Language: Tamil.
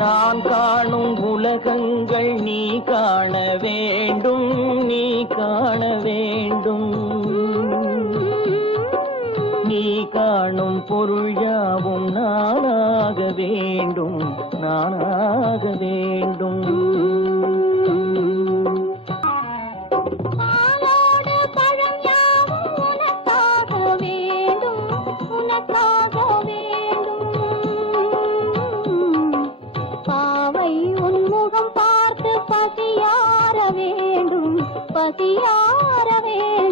நான் காணும் உலகங்கள் நீ காண வேண்டும், நீ காண வேண்டும். நீ காணும் பொருள் யாவும் நானாக வேண்டும், நானாக வேண்டும். பசியார வேண்டும், பசியார வேண்டும்.